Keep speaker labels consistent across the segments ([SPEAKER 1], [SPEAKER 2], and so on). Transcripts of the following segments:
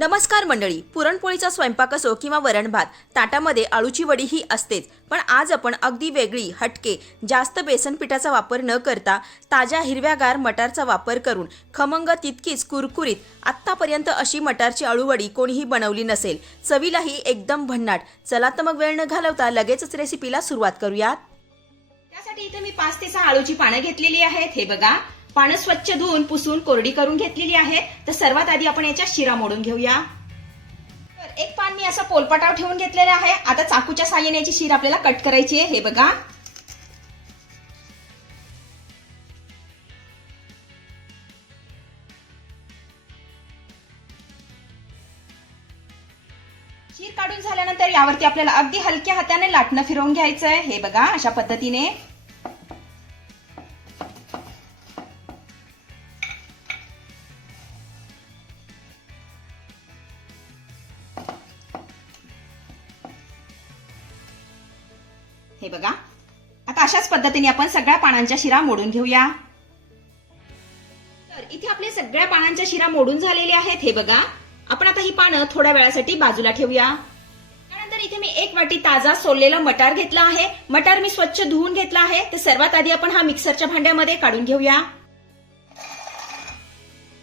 [SPEAKER 1] नमस्कार मंडळी पुरणपोळीचा स्वयंपाक असो किंवा वरण भात ताटामध्ये आळूची वडी ही असतेच. पण आज आपण अगदी वेगळी हटके जास्त बेसन पिठाचा वापर न करता ताज्या हिरव्यागार मटारचा वापर करून खमंग तितकीच कुरकुरीत आत्तापर्यंत अशी मटारची आळूवडी कोणीही बनवली नसेल. चवीलाही एकदम भन्नाट. चला तर मग वेळ न घालवता लगेचच रेसिपीला सुरुवात करूयात.
[SPEAKER 2] त्यासाठी इथे मी पाच ते सहा आळूची पानं घेतलेली आहेत. हे बघा. पानं स्वच्छ धुवून पुसून कोरडी करून घेतलेली आहेत. तर सर्वात आधी आपण याच्या शिरा मोडून घेऊया. तर एक पान मी असं पोलपाटावर ठेवून घेतलेलं आहे. आता चाकूच्या साह्याने याची शीर आपल्याला कट करायची आहे. हे बघा. शीर काढून झाल्यानंतर यावरती आपल्याला अगदी हलक्या हाताने लाटणं फिरवून घ्यायचं आहे हे बघा अशा पद्धतीने. हे बघा. आता अशाच पद्धतीने आपण सगळ्या पानांच्या शिरा मोडून घेऊया. तर इथे आपले सगळ्या पानांच्या शिरा मोडून झालेल्या आहेत हे बघा. आपण आता ही पानं थोड्या वेळासाठी बाजूला ठेवूया. त्यानंतर इथे मी एक वाटी ताजा सोललेला मटार घेतला आहे. मटार मी स्वच्छ धुवून घेतला आहे. तर सर्वात आधी आपण हा मिक्सरच्या भांड्यामध्ये काढून घेऊया.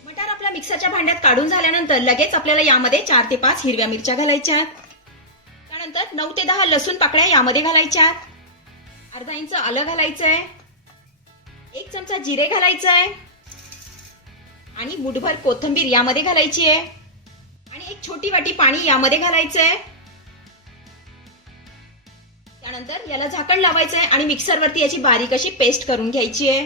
[SPEAKER 2] मटार आपल्या मिक्सरच्या भांड्यात काढून झाल्यानंतर लगेच आपल्याला यामध्ये चार ते पाच हिरव्या मिरच्या घालायच्या आहेत. त्यानंतर नऊ ते दहा लसूण पाकळ्या यामध्ये घालायच्या. अर्धा इंच आलं घालायचंय. एक चमचा जिरे घालायचंय. आणि मुठभर कोथिंबीर यामध्ये घालायची आहे. आणि एक छोटी वाटी पाणी यामध्ये घालायचंय. त्यानंतर याला झाकण लावायचंय आणि मिक्सरवरती याची बारीक अशी पेस्ट करून घ्यायची आहे.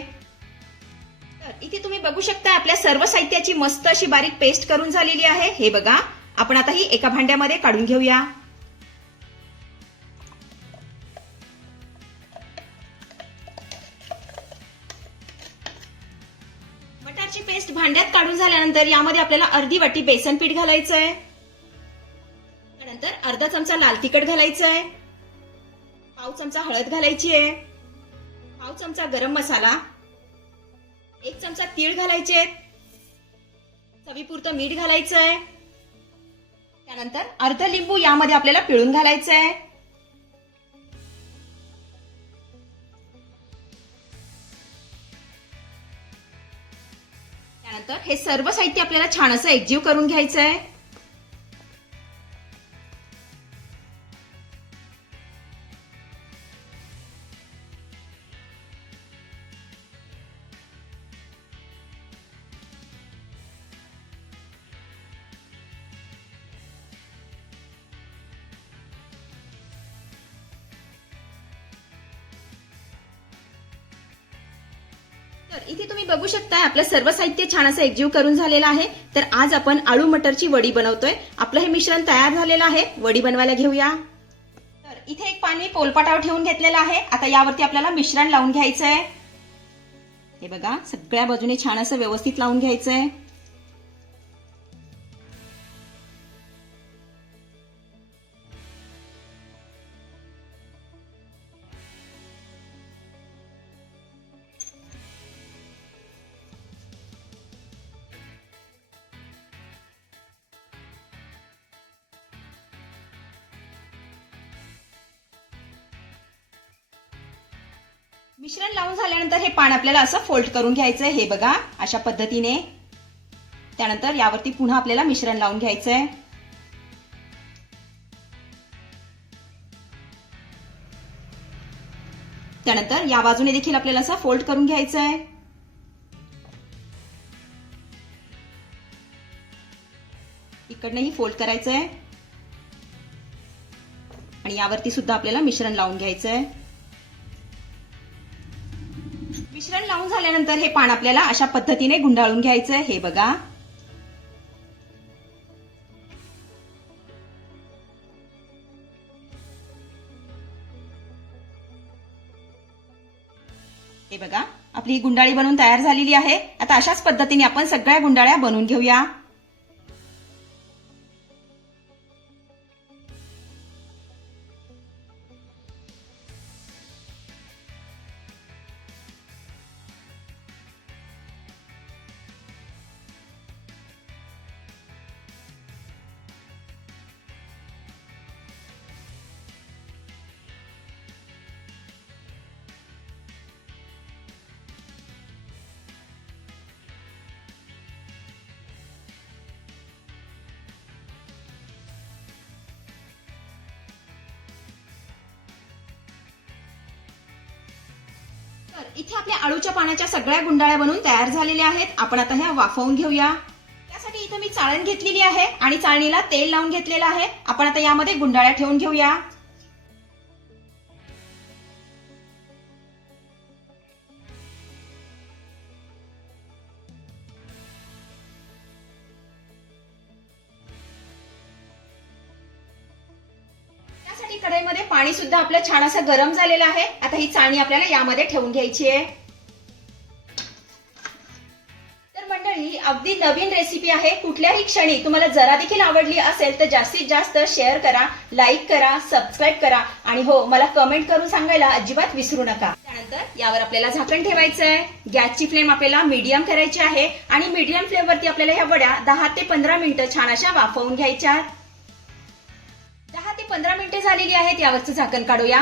[SPEAKER 2] तर इथे तुम्ही बघू शकता आपल्या सर्व साहित्याची मस्त अशी बारीक पेस्ट करून झालेली आहे. हे बघा आपण आता ही एका भांड्यामध्ये काढून घेऊया. मटारची पेस्ट भांड्यात काढून झाल्यानंतर यामध्ये आपल्याला अर्धी वाटी बेसन पीठ घालायचं आहे त्यानंतर अर्धा चमचा लाल तिखट घालायचं आहे पाव चमचा हळद घालायची आहे पाव चमचा गरम मसाला. एक चमचा तीळ घालायचे आहेत चवीपुरतं मीठ घालायचं आहे त्यानंतर अर्ध लिंबू यामध्ये आपल्याला पिळून घालायचं आहे त्यानंतर हे सर्व साहित्य आपल्याला छान असं एकजीव करून घ्यायचं आहे तर इथे तुम्ही बघू शकताय आपलं सर्व साहित्य छान असं एकजीव करून झालेलं आहे. तर आज आपण आळू मटरची वडी बनवतोय. आपलं हे मिश्रण तयार झालेलं आहे. वडी बनवायला घेऊया. तर इथे एक पाणी पोलपाटावर ठेवून घेतलेलं आहे. आता यावरती आपल्याला मिश्रण लावून घ्यायचं आहे हे बघा सगळ्या बाजूने छान असं व्यवस्थित लावून घ्यायचं मिश्रण लावून झाल्यानंतर हे पान आपल्याला असं फोल्ड करून घ्यायचं आहे हे बघा अशा पद्धतीने. त्यानंतर यावरती पुन्हा आपल्याला मिश्रण लावून घ्यायचं आहे त्यानंतर या बाजूने देखील आपल्याला असं फोल्ड करून घ्यायचं आहे इकडनंही फोल्ड करायचं आहे आणि यावरती सुद्धा आपल्याला मिश्रण लावून घ्यायचं आहे मिश्रण लावून झाल्यानंतर हे पान आपल्याला अशा पद्धतीने गुंडाळून घ्यायचं हे बघा. हे बघा आपली ही गुंडाळी बनवून तयार झालेली आहे. आता अशाच पद्धतीने आपण सगळ्या गुंडाळ्या बनवून घेऊया. तर इथे आपल्या आळूच्या पाण्याच्या सगळ्या गुंडाळ्या बनून तयार झालेल्या आहेत. आपण आता ह्या वाफवून घेऊया. त्यासाठी इथं मी चाळण घेतलेली आहे आणि चाळणीला तेल लावून घेतलेलं आहे. आपण आता यामध्ये गुंडाळ्या ठेवून घेऊया. कढईमध्ये पाणी सुद्धा आपलं छान असं गरम झालेलं आहे. आता ही चाळणी आपल्याला यामध्ये ठेवून घ्यायची आहे. तर मंडळी ही अगदी नवीन रेसिपी आहे. कुठल्याही क्षणी तुम्हाला जरा देखील आवडली असेल तर जास्तीत जास्त शेअर करा लाईक करा सबस्क्राईब करा आणि हो मला कमेंट करून सांगायला अजिबात विसरू नका. त्यानंतर यावर आपल्याला झाकण ठेवायचं आहे गॅसची फ्लेम आपल्याला मीडियम करायची आहे आणि मीडियम फ्लेम वरती आपल्याला ह्या वड्या दहा ते पंधरा मिनिटं छान अशा वाफवून घ्यायच्या पंधरा मिनिटे झालेली आहेत यावरचं झाकण काढूया.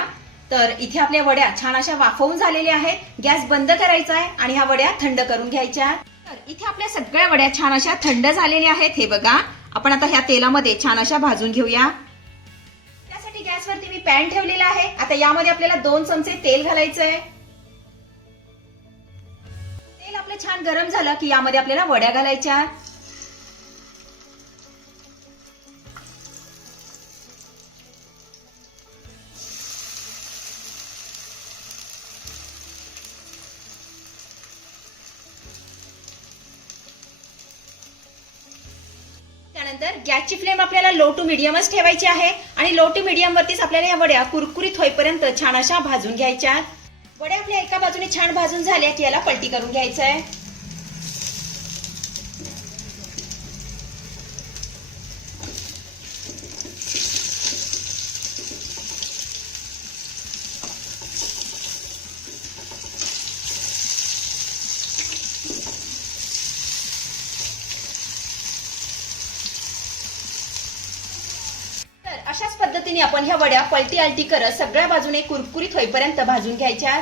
[SPEAKER 2] तर इथे आपल्या वड्या छान अशा वाफवून झालेल्या आहेत. गॅस बंद करायचा आहे आणि ह्या वड्या थंड करून घ्यायच्या तर इथे आपल्या सगळ्या वड्या छान अशा थंड झालेल्या आहेत हे बघा. आपण आता ह्या तेलामध्ये छान अशा भाजून घेऊया. त्यासाठी गॅसवरती मी पॅन ठेवलेला आहे. आता यामध्ये आपल्याला दोन चमचे तेल घालायचं आहे तेल आपलं छान गरम झालं की यामध्ये आपल्याला वड्या घालायच्या त्यानंतर गॅसची फ्लेम आपल्याला लो टू मिडियमच ठेवायची आहे आणि लो टू मिडियम वरतीच आपल्याला या वड्या कुरकुरीत होईपर्यंत छान अशा भाजून घ्यायच्या वड्या आपल्या एका बाजूने छान भाजून झाल्या की याला पलटी करून घ्यायचं आहे तर अशाच पद्धतीने आपण ह्या वड्या पलटी आलटी करत सगळ्या बाजूने कुरकुरीत होईपर्यंत भाजून घ्यायच्या.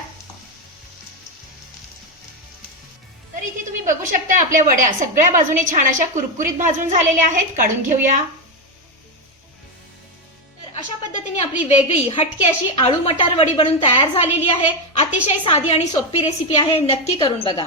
[SPEAKER 2] तर इथे तुम्ही बघू शकता आपल्या वड्या सगळ्या बाजूने छान अशा कुरकुरीत भाजून झालेल्या आहेत. काढून घेऊया. तर अशा पद्धतीने आपली वेगळी हटके अशी आळू मटार वडी बनून तयार झालेली आहे. अतिशय साधी आणि सोपी रेसिपी आहे. नक्की करून बघा.